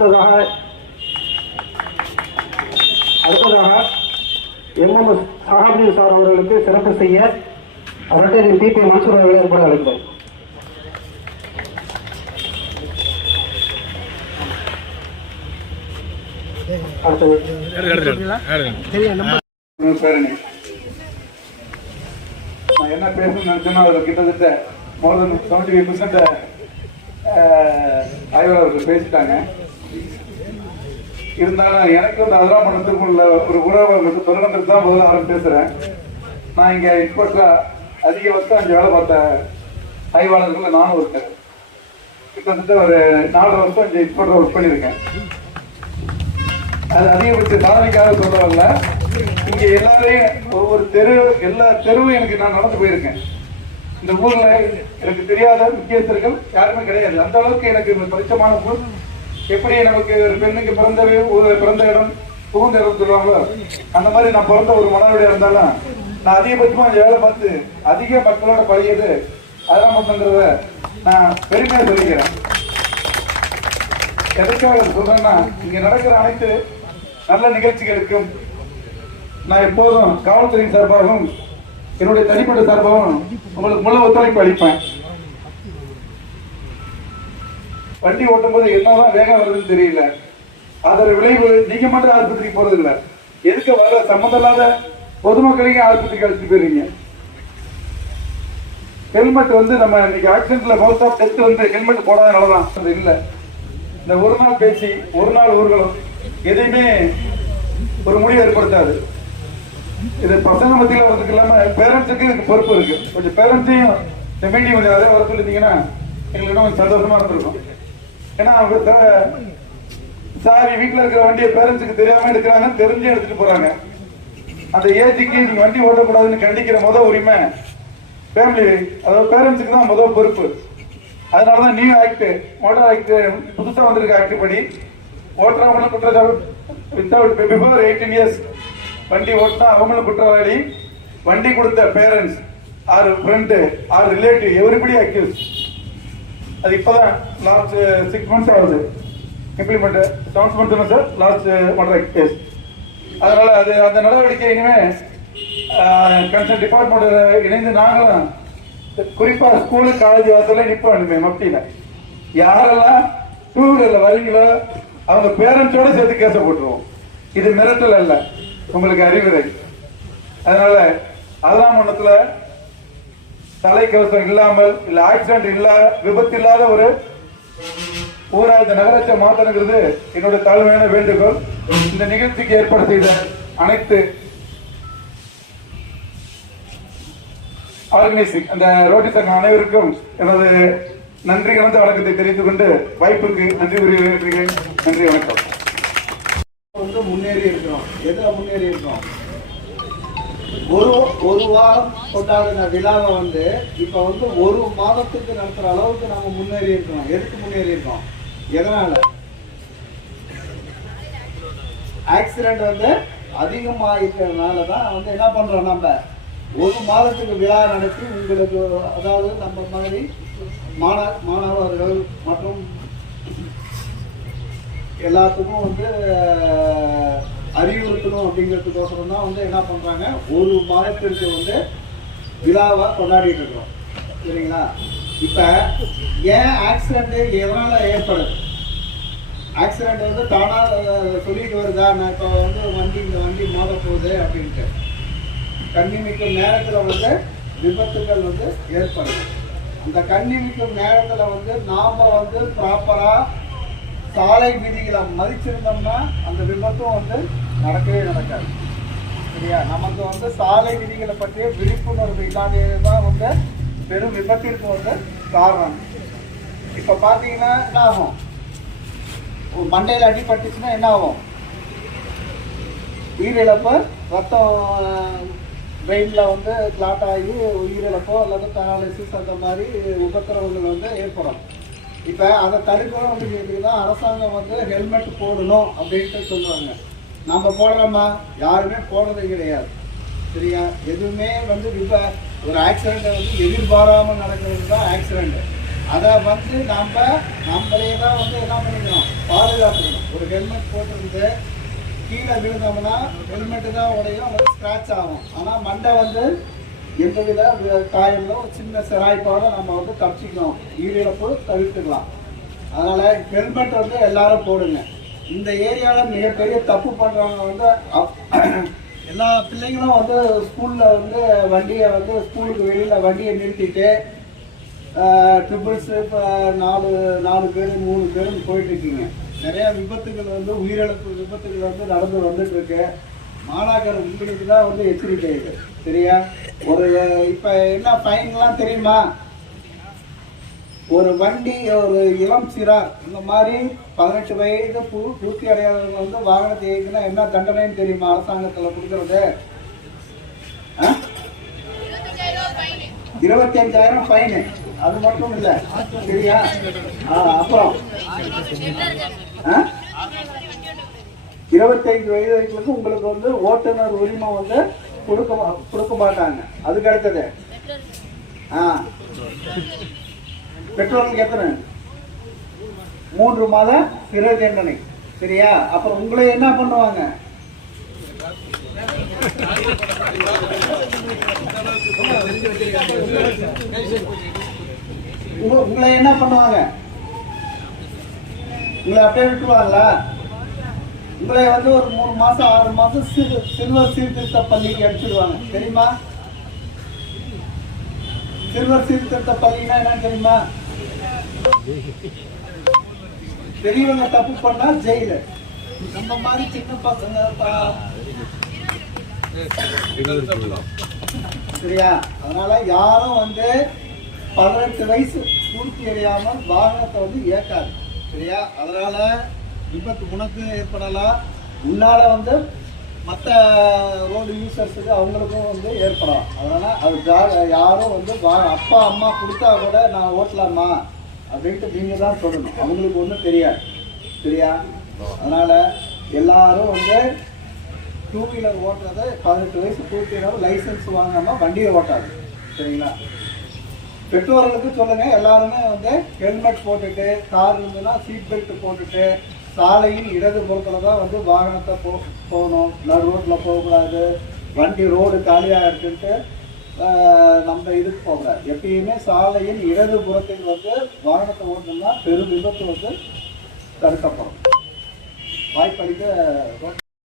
அடுத்ததாக அடுத்ததாக MMS Shahabuddin sir அவர்களுக்கு சிறப்பு செய்ய அவர்கிட்ட பிபி மன்சூர் அவர்களை ஏற்பாடு அழைக்கிறோம் என்ன பேசணும்னு நினைச்சேன்னா அதில் கிட்டத்தட்ட more than seventy five percent ஆய்வாளர்கள் பேசிட்டாங்க. இருந்தாலும் எனக்கு வந்து அதெல்லாம் உள்ள ஒரு உறவை வந்து தொடர்ந்து தான் முதல்ல ஆரம்பி பேசுகிறேன் நான் இங்கே இன்ஸ்பெக்டரா அதிக வருஷம் அஞ்சு வேலை பார்த்த ஆய்வாளர்கள் நானும் இருக்கேன். கிட்டத்தட்ட ஒரு நாலு வருஷம் இங்கே இன்ஸ்பெக்டர் ஒர்க் பண்ணியிருக்கேன். அது அதிகபட்ச சாதனைக்காக சொல்ல வரல இங்கே எல்லாரையும் ஒவ்வொரு தெரு எல்லா தெருவும் எனக்கு நான் நடந்து போயிருக்கேன். இந்த ஊரில் எனக்கு தெரியாத முக்கியஸ்தர்கள் யாருமே கிடையாது. அந்த அளவுக்கு எனக்கு இந்த ஊர். எப்படி நமக்கு ஒரு பெண்ணுக்கு பிறந்த பிறந்த இடம் புகுந்த இடம் சொல்லுவாங்களோ? அந்த மாதிரி நான் பிறந்த ஒரு மனவழியா இருந்தாலும் நான் அதிகபட்சமா வேலை பார்த்து அதிக மக்களோட பழகியது அதெல்லாம் பண்ணுறத நான் பெருமையா சொல்லிக்கிறேன். எதற்காக சொல்றேன்னா இங்க நடக்கிற அனைத்து நல்ல நிகழ்ச்சிகளுக்கும் நான் எப்போதும் காவல்துறையின் சார்பாகவும் என்னுடைய தனிப்பட்ட சார்பாகவும் உங்களுக்கு முழு ஒத்துழைப்பு அளிப்பேன். வண்டி ஓட்டும் போது என்னதான் வேகம் வருதுன்னு தெரியல. அதோட விளைவு நீங்க மட்டும் ஆஸ்பத்திரிக்கு போறது இல்ல எதுக்கு வர சம்மந்தம் இல்லாத பொதுமக்களையும் ஆஸ்பத்திரிக்கு அழைச்சிட்டு போயிருங்க ஹெல்மெட் வந்து நம்ம இன்னைக்கு ஆக்சிடென்ட்ல மோஸ்ட் ஆஃப் டெஸ்ட் வந்து ஹெல்மெட் போடாதனால தான் அது இல்ல இந்த ஒரு நாள் பேச்சு ஒரு நாள் ஊர்வலம் எதையுமே ஒரு முடிவு ஏற்படுத்தாது. இது பசங்க மத்தியில் வரதுக்கு இல்லாம பேரண்ட்ஸுக்கு இதுக்கு பொறுப்பு இருக்கு. கொஞ்சம் பேரண்ட்ஸையும் இந்த மீட்டிங் கொஞ்சம் அதே வர சொல்லிட்டீங்கன்னா எங்களுக்கு இன்னும் கொஞ்சம் சந்தோஷமா இருந்திருக்கும். ஏன்னா அவங்க த- சாரி வீட்டுல இருக்கிற வண்டியை பேரண்ட்ஸுக்கு தெரியாம எடுக்கிறாங்கன்னு தெரிஞ்சு எடுத்துட்டு போறாங்க. அந்த ஏஜுக்கு நீங்க வண்டி ஓட்டக்கூடாதுன்னு கண்டிக்கிற முத உரிமை ஃபேமிலி அதாவது பேரண்ட்ஸுக்கு தான் முதல் பொறுப்பு. அதனாலதான் நியூ ஆக்ட் மோட்டார் ஆக்ட் புதுசா வந்திருக்க ஆக்ட் படி ஓட்டுறவங்களும் குற்றச்சாட்டு வித்தவுட் பிஃபோர் எயிட்டீன் இயர்ஸ் வண்டி ஓட்டினா அவங்களும் குற்றவாளி. வண்டி கொடுத்த parents or friend or relative everybody accuse அது இப்பதான் லாஸ்ட் சிக்ஸ் மந்த்ஸ் ஆகுது. Implement seven months sir last motor case அதனால அது அந்த நடவடிக்கை இனிமே கன்சர்ன் டிபார்ட்மெண்ட் இணைந்து நாங்களும் குறிப்பாக ஸ்கூலு காலேஜ் வாசல்ல நிற்போம் இனிமே மப்டியில. யாரெல்லாம் டூ வீலரில் வரீங்களோ அவங்க பேரண்ட்ஸோட சேர்த்து கேச போட்டுருவோம். இது மிரட்டல் அல்ல. உங்களுக்கு அறிவுரை. அதனால அதெல்லாம் ஒண்ணத்துல தலைக்கவசம் இல்லாமல் இல்ல ஆக்சிடென்ட் இல்ல விபத்து இல்லாத ஒரு ஊரா இந்த நகராட்சியை மாத்தணுங்கிறது என்னோட தாழ்மையான வேண்டுகோள். இந்த நிகழ்ச்சிக்கு ஏற்பாடு செய்த அனைத்து ஆர்கனைசிங் அந்த ரோட்டி சங்கம் அனைவருக்கும் எனது நன்றி கலந்த வணக்கத்தை தெரிவித்துக் கொண்டு வாய்ப்புக்கு நன்றி கூறுகிறேன் நன்றி வணக்கம். வந்து முன்னேறி இருக்கிறோம். எதுல முன்னேறி இருக்கோம்? ஒரு ஒரு வாரம் கொண்டாடின விழாவை வந்து இப்ப வந்து ஒரு மாதத்துக்கு நடத்துற அளவுக்கு நம்ம முன்னேறி இருக்கோம் எதுக்கு முன்னேறி இருக்கோம்? எதனால? ஆக்சிடென்ட் வந்து அதிகமா தான் வந்து என்ன பண்றோம் நம்ம? ஒரு மாதத்துக்கு விழா நடத்தி உங்களுக்கு அதாவது நம்ம மாதிரி மாண மாணவர்கள் மற்றும் எல்லாத்துக்கும் வந்து அறிவுறுத்தணும் அப்படிங்கிறதுக்கோசரம் தான் வந்து என்ன பண்ணுறாங்க ஒரு மாதத்திற்கு வந்து விழாவை கொண்டாடிட்டு இருக்கிறோம். சரிங்களா? இப்போ ஏன் ஆக்சிடென்ட் எதனால் ஏற்படுது? ஆக்சிடென்ட் வந்து தானாக சொல்லிட்டு வருதா? நான் இப்போ வந்து வண்டி இந்த வண்டி மோத போகுது அப்படின்ட்டு. கண்ணிமிக்கும் நேரத்தில் வந்து விபத்துகள் வந்து ஏற்படுது. அந்த கண்ணிமிக்கும் நேரத்தில் வந்து நாம வந்து ப்ராப்பராக சாலை விதிகளை மதிச்சிருந்தோம்னா அந்த விபத்தும் வந்து நடக்கவே நடக்காது. சரியா? நமக்கு வந்து சாலை விதிகளை பற்றிய விழிப்புணர்வு இல்லாதது தான் வந்து பெரும் விபத்திற்கு வந்து காரணம். இப்போ பார்த்தீங்கன்னா என்ன ஆகும்? ஒரு மண்டையில் அடிபட்டுச்சுன்னா என்ன ஆகும்? உயிரிழப்பு ரத்தம் பிரெயின்ல வந்து கிளாட் ஆகி உயிரிழப்போ அல்லது பேராலிசிஸ் அந்த மாதிரி உபத்திரவங்கள் வந்து ஏற்படும். இப்போ அதை தடுக்கணும் அப்படின்னு தான் அரசாங்கம் வந்து ஹெல்மெட் போடணும் அப்படின்ட்டு சொல்லுவாங்க. நம்ம போடுறோமா யாருமே போடுறது கிடையாது. சரியா? எதுவுமே வந்து இப்போ ஒரு ஆக்சிடெண்ட்டை வந்து எதிர்பாராமல் நடக்கிறது தான் ஆக்சிடெண்ட்டு அதை வந்து நம்ம நம்மளே தான் வந்து என்ன பண்ணிக்கணும்? பாதுகாத்துக்கணும். ஒரு ஹெல்மெட் போட்டிருந்து கீழே விழுந்தோம்னா ஹெல்மெட்டு தான் உடையும் ஸ்க்ராட்ச் ஆகும். ஆனால் மண்டை வந்து எந்தவித வி- காயங்களோ சின்ன சிராய்ப்போட நம்ம வந்து தப்பிச்சிக்கணும் உயிரிழப்பு தவிர்த்துக்கலாம். அதனால் ஹெல்மெட் வந்து எல்லாரும் போடுங்க. இந்த ஏரியாவில் மிகப்பெரிய தப்பு பண்ணுறவங்க வந்து அப்- எல்லா பிள்ளைங்களும் வந்து ஸ்கூலில் வந்து வண்டியை வந்து ஸ்கூலுக்கு வெளியில் வண்டியை நிறுத்திட்டு ட்ரிபிள்ஸ் இப்போ நாலு நாலு பேர் மூணு பேரும் போயிட்டு இருக்கீங்க. விபத்துகள் வந்து உயிரிழப்பு விபத்துகள் வந்து நடந்து வந்துட்டு இருக்கு. மாணாக்கர் உங்களுக்கு தான் வந்து எச்சரிக்கை இது. சரியா? ஒரு இப்போ என்ன ஃபைன்லாம் தெரியுமா? ஒரு வண்டி ஒரு இளம் சிறார் இந்த மாதிரி பதினெட்டு வயது பூ பூர்த்தி அடையாதவங்க வந்து வாகனத்தை இயக்குனா என்ன தண்டனைன்னு தெரியுமா? அரசாங்கத்தில் கொடுக்கறது. இருபத்தஞ்சாயிரம் ஃபைனு அது மட்டும் இல்லை. சரியா? ஆ, அப்புறம்? ஆ? இருபத்தைந்து வயது வரைக்கும் உங்களுக்கு வந்து ஓட்டுநர் உரிமை வந்து கொடுக்க மா- கொடுக்க மாட்டாங்க. அதுக்கு அடுத்தது. ஆ. பெட்ரோலுக்கு எத்தனை? மூன்று மாத சிறை தண்டனை. சரியா? அப்புறம் உங்களை என்ன பண்ணுவாங்க? உங்களை என்ன பண்ணுவாங்க? உங்களை அப்படியே விட்டுருவாங்களா? உங்களை வந்து ஒரு மூணு மாசம் ஆறு மாசம் சிறு சிறுவர் சீர்திருத்த பள்ளிக்கு அடிச்சிடுவாங்க தெரியுமா? சிறுவர் சீர்திருத்த பள்ளினா என்னன்னு தெரியுமா? பெரியவங்க தப்பு பண்ணா ஜெயிலு. நம்ம மாதிரி சின்ன பசங்க சரியா? அதனால யாரும் வந்து பதினெட்டு வயசு பூர்த்தி அடையாமல் வாகனத்தை வந்து இயக்காது. சரியா? அதனால விபத்து உனக்கு ஏற்படலாம் உன்னால் வந்து மற்ற ரோடு யூசர்ஸுக்கு அவங்களுக்கும் வந்து ஏற்படலாம். அதனால அது யாரும் வந்து வா- அப்பா அம்மா கொடுத்தா கூட நான் ஓட்டலாமா? அப்படின்ட்டு நீங்கள் தான் சொல்லணும். அவங்களுக்கு ஒன்றும் தெரியாது. சரியா? அதனால் எல்லாரும் வந்து டூ வீலர் ஓட்டுறதை பதினெட்டு வயசு பூர்த்தியாகவும் லைசன்ஸ் வாங்காமல் வண்டியை ஓட்டாது. சரிங்களா? பெற்றோர்களுக்கு சொல்லுங்கள் எல்லாருமே வந்து ஹெல்மெட் போட்டுட்டு கார் இருந்ததுன்னா சீட் பெல்ட் போட்டுட்டு சாலையின் இடது புறத்தில் தான் வந்து வாகனத்தை போ போகணும். நடு ரோட்டில் போகக்கூடாது. வண்டி ரோடு காலியாக இருக்குன்ட்டு நம்ம இதுக்கு போகக்கூடாது. எப்பயுமே சாலையின் இடது புறத்தில் வந்து வாகனத்தை ஓட்டணும்னா பெரும் விபத்து வந்து தடுக்கப்படும். வாய்ப்பளிக்க